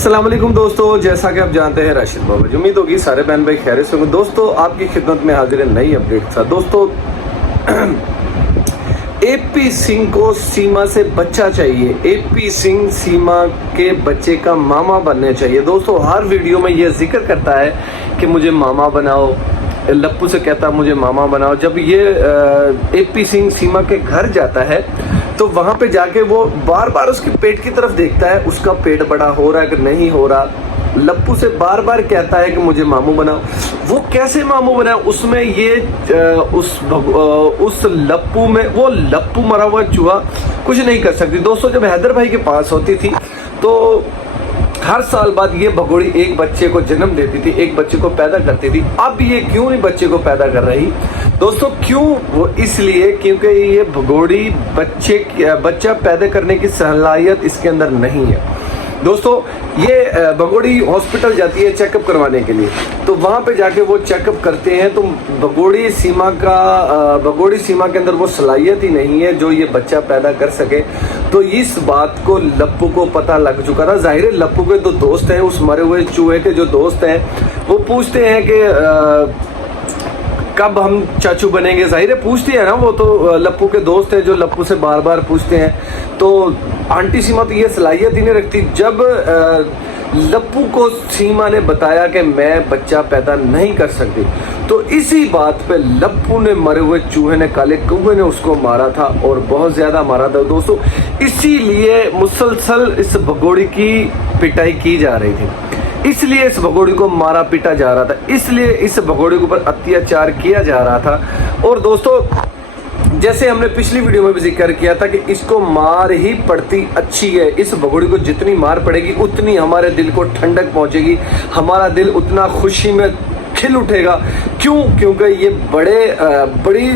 अस्सलाम वालेकुम दोस्तों, जैसा कि आप जानते हैं राशिद बाबा जी, उम्मीद होगी सारे बहन भाई खैरियत से होंगे। दोस्तों आपकी खिदमत में हाजिर है नई अपडेट के साथ। दोस्तों एपी सिंह को सीमा से बच्चा चाहिए, एपी सिंह सीमा के बच्चे का मामा बनने चाहिए। दोस्तों हर वीडियो में ये जिक्र करता है कि मुझे मामा बनाओ, लप्पू से कहता मुझे मामा बनाओ। जब ये एपी सिंह सीमा के घर जाता है तो वहां पे जाके वो बार बार उसके पेट की तरफ देखता है, उसका पेट बड़ा हो रहा है कि नहीं हो रहा। लप्पू से बार बार कहता है कि मुझे मामू बनाओ। वो कैसे मामू बनाए, उसमें ये उस लप्पू में वो लप्पू मरा हुआ चूहा कुछ नहीं कर सकती। दोस्तों जब हैदर भाई के पास होती थी तो हर साल बाद ये भगोड़ी एक बच्चे को जन्म देती थी, एक बच्चे को पैदा करती थी। अब ये क्यों नहीं बच्चे को पैदा कर रही दोस्तों? क्यों? वो इसलिए क्योंकि ये भगोड़ी बच्चा पैदा करने की सलाहियत इसके अंदर नहीं है। दोस्तों ये भगोड़ी हॉस्पिटल जाती है चेकअप करवाने के लिए, तो वहां पे जाके वो चेकअप करते हैं तो भगोड़ी सीमा के अंदर वो सलाहियत ही नहीं है जो ये बच्चा पैदा कर सके। तो इस बात को लप्पू को पता लग चुका था। जाहिर है लप्पू के दो दोस्त हैं, उस मरे हुए चूहे के जो दोस्त हैं वो पूछते हैं कि कब हम चाचू बनेंगे। जाहिर है पूछती है ना, वो तो लप्पू के दोस्त है जो लप्पू से बार बार पूछते हैं। तो आंटी सीमा तो ये सलाहियत ही नहीं रखती। जब लप्पू को सीमा ने बताया कि मैं बच्चा पैदा नहीं कर सकती, तो इसी बात पे लप्पू ने मरे हुए चूहे ने, काले कौवे ने उसको मारा था और बहुत ज्यादा मारा था दोस्तों। इसीलिए मुसलसल इस भगोड़ी की पिटाई की जा रही थी, इसलिए इस भगोड़ी को मारा पीटा जा रहा था, इसलिए इस भगोड़ी के ऊपर अत्याचार किया जा रहा था। और दोस्तों जैसे हमने पिछली वीडियो में भी जिक्र किया था कि इसको मार ही पड़ती अच्छी है। इस भगोड़ी को जितनी मार पड़ेगी उतनी हमारे दिल को ठंडक पहुंचेगी, हमारा दिल उतना खुशी में खिल उठेगा। क्यों? क्योंकि ये बड़ी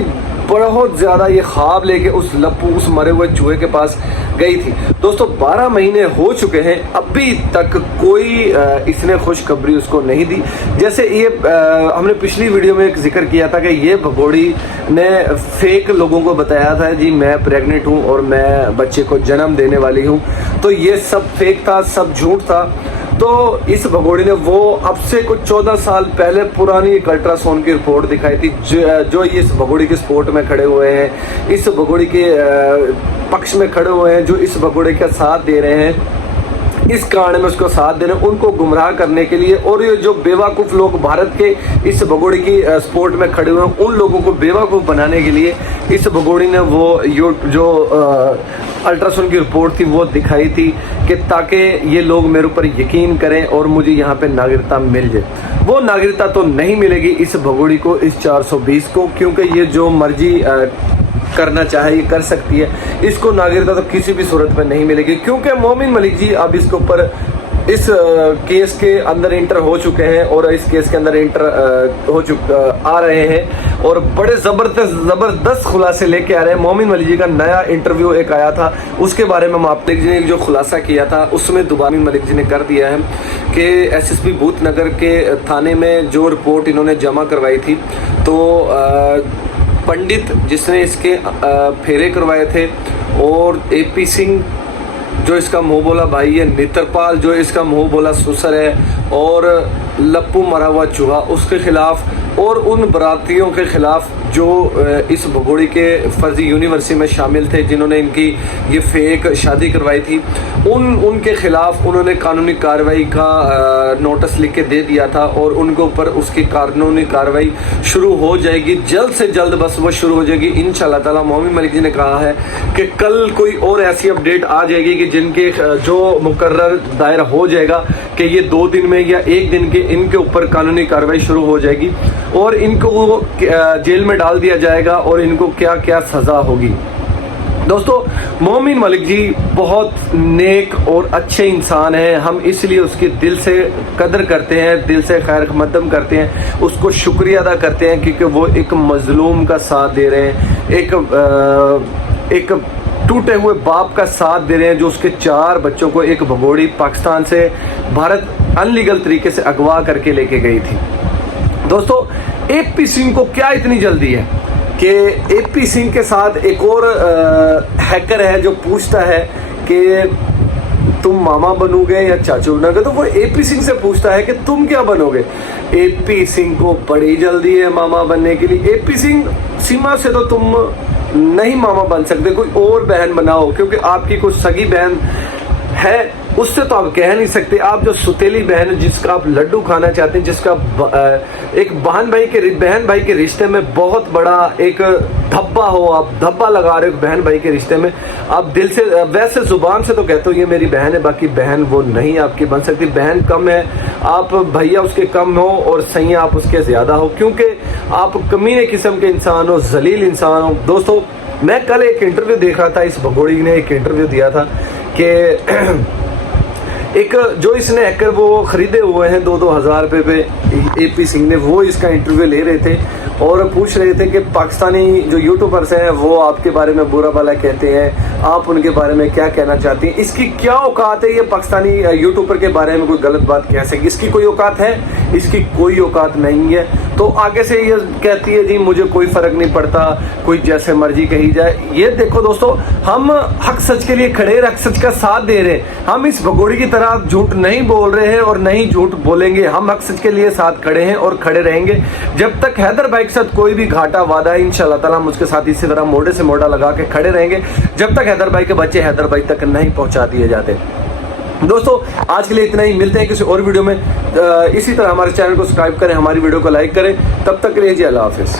बहुत ज्यादा ये ख्वाब लेके उस लप्पू, उस मरे हुए चूहे के पास गई थी। दोस्तों 12 महीने हो चुके हैं, अभी तक कोई इसने खुशखबरी उसको नहीं दी। जैसे ये हमने पिछली वीडियो में एक जिक्र किया था कि ये भगोड़ी ने फेक लोगों को बताया था जी मैं प्रेग्नेंट हूँ और मैं बच्चे को जन्म देने वाली हूँ। तो ये सब फेक था, सब झूठ था। तो इस भगोड़ी ने वो अब से कुछ 14 साल पहले पुरानी एक अल्ट्रासाउंड की रिपोर्ट दिखाई थी जो इस भगोड़ी के सपोर्ट में खड़े हुए हैं, इस भगोड़ी के पक्ष में खड़े हुए हैं, जो इस भगोड़े का साथ दे रहे हैं, इस कारण में उसको साथ दे रहे हैं, उनको गुमराह करने के लिए। और ये जो बेवकूफ़ लोग भारत के इस भगोड़ी की सपोर्ट में खड़े हुए हैं, उन लोगों को बेवकूफ़ बनाने के लिए इस भगोड़ी ने वो जो अल्ट्रासाउंड की रिपोर्ट थी वो दिखाई थी कि ताकि ये लोग मेरे ऊपर यकीन करें और मुझे यहाँ पे नागरिकता मिल जाए। वो नागरिकता तो नहीं मिलेगी इस भगोड़ी को, इस 420 को, क्योंकि ये जो मर्जी करना चाहे ये कर सकती है। इसको नागरिकता तो किसी भी सूरत में नहीं मिलेगी, क्योंकि मोमिन मलिक जी अब इसके ऊपर इस केस के अंदर इंटर हो चुके हैं और इस केस के अंदर आ रहे हैं और बड़े जबरदस्त खुलासे लेके आ रहे हैं। मोमिन मलिक जी का नया इंटरव्यू एक आया था, उसके बारे में आप देख लीजिए। जो खुलासा किया था उसमें दुबारा मलिक जी ने कर दिया है कि एसएसपी भूतनगर के थाने में जो रिपोर्ट इन्होंने जमा करवाई थी, तो पंडित जिसने इसके फेरे करवाए थे और एपी सिंह जो इसका मुंह बोला भाई है, नेत्रपाल जो इसका मुंह बोला ससुर है, और लप्पू मरा हुआ चूहा, उसके खिलाफ और उन बरातियों के खिलाफ जो इस भगोड़ी के फर्जी यूनिवर्सिटी में शामिल थे, जिन्होंने इनकी ये फेक शादी करवाई थी, उनके खिलाफ उन्होंने कानूनी कार्रवाई का नोटिस लिख के दे दिया था और उनके ऊपर उसकी कानूनी कार्रवाई शुरू हो जाएगी जल्द से जल्द। बस वो शुरू हो जाएगी इंशाल्लाह ताला। मोमिन मलिक जी ने कहा है कि कल कोई और ऐसी अपडेट आ जाएगी कि जिनके जो मुकर्रर दायर हो जाएगा कि ये 2 दिन में या 1 दिन के इनके ऊपर कानूनी कार्रवाई शुरू हो जाएगी और इनको जेल में डाल दिया जाएगा और इनको क्या क्या सजा होगी। दोस्तों मोमिन मलिक जी बहुत नेक और अच्छे इंसान हैं, हम इसलिए उसकी दिल से कदर करते हैं, दिल से खैर मकदम करते हैं, उसको शुक्रिया अदा करते हैं क्योंकि वो एक मजलूम का साथ दे रहे हैं, एक टूटे हुए बाप का साथ दे रहे हैं जो उसके 4 बच्चों को एक भगोड़ी पाकिस्तान से भारत अनलीगल तरीके से अगवा करके लेके गई थी। दोस्तों एपी सिंह को क्या इतनी जल्दी है कि एपी सिंह के साथ एक और हैकर है जो पूछता है कि तुम मामा बनोगे या चाचू बनोगे, तो वो एपी सिंह से पूछता है कि तुम क्या बनोगे। एपी सिंह को बड़ी जल्दी है मामा बनने के लिए। एपी सिंह, सीमा से तो तुम नहीं मामा बन सकते, कोई और बहन बनाओ, क्योंकि आपकी कुछ सगी बहन है, उससे तो आप कह नहीं सकते। आप जो सुतेली बहन है, जिसका आप लड्डू खाना चाहते हैं, जिसका एक बहन भाई के रिश्ते में बहुत बड़ा एक धब्बा हो, आप धब्बा लगा रहे हो बहन भाई के रिश्ते में। आप दिल से, वैसे जुबान से तो कहते हो ये मेरी बहन है, बाकी बहन वो नहीं आपकी बन सकती। बहन कम है, आप भैया उसके कम हो और सैया आप उसके ज्यादा हो, क्योंकि आप कमीने किस्म के इंसान हो, जलील इंसान हो। दोस्तों, मैं कल एक इंटरव्यू देख रहा था, इस भगोड़ी ने एक इंटरव्यू दिया था कि एक जो इसने हैकर वो खरीदे हुए हैं 2-2 हज़ार रुपये पे एपी सिंह ने, वो इसका इंटरव्यू ले रहे थे और पूछ रहे थे कि पाकिस्तानी जो यूट्यूबर्स हैं वो आपके बारे में बुरा भला कहते हैं, आप उनके बारे में क्या कहना चाहती हैं, इसकी क्या औकात है ये पाकिस्तानी यूट्यूबर के बारे में कोई गलत बात कह सके, इसकी कोई औकात है? इसकी कोई औकात नहीं है। तो आगे से ये कहती है जी मुझे कोई फर्क नहीं पड़ता, कोई जैसे मर्जी कही जाए। ये देखो दोस्तों, हम हक सच के लिए खड़े, हक सच का साथ दे रहे हैं। हम इस भगोड़ी की तरह झूठ नहीं बोल रहे हैं और नहीं झूठ बोलेंगे। हम हक सच के लिए साथ खड़े हैं और खड़े रहेंगे जब तक हैदर भाई के साथ कोई भी घाटा वादा है। इंशाल्लाह ताला हम उसके साथ इसी तरह मोढ़े से मोढ़ा लगा के खड़े रहेंगे जब तक हैदर भाई के बच्चे हैदर भाई तक नहीं पहुंचा दिए जाते। दोस्तों, आज के लिए इतना ही, मिलते हैं किसी और वीडियो में। इसी तरह हमारे चैनल को सब्सक्राइब करें, हमारी वीडियो को लाइक करें। तब तक के लिए जी अल्लाह हाफिज।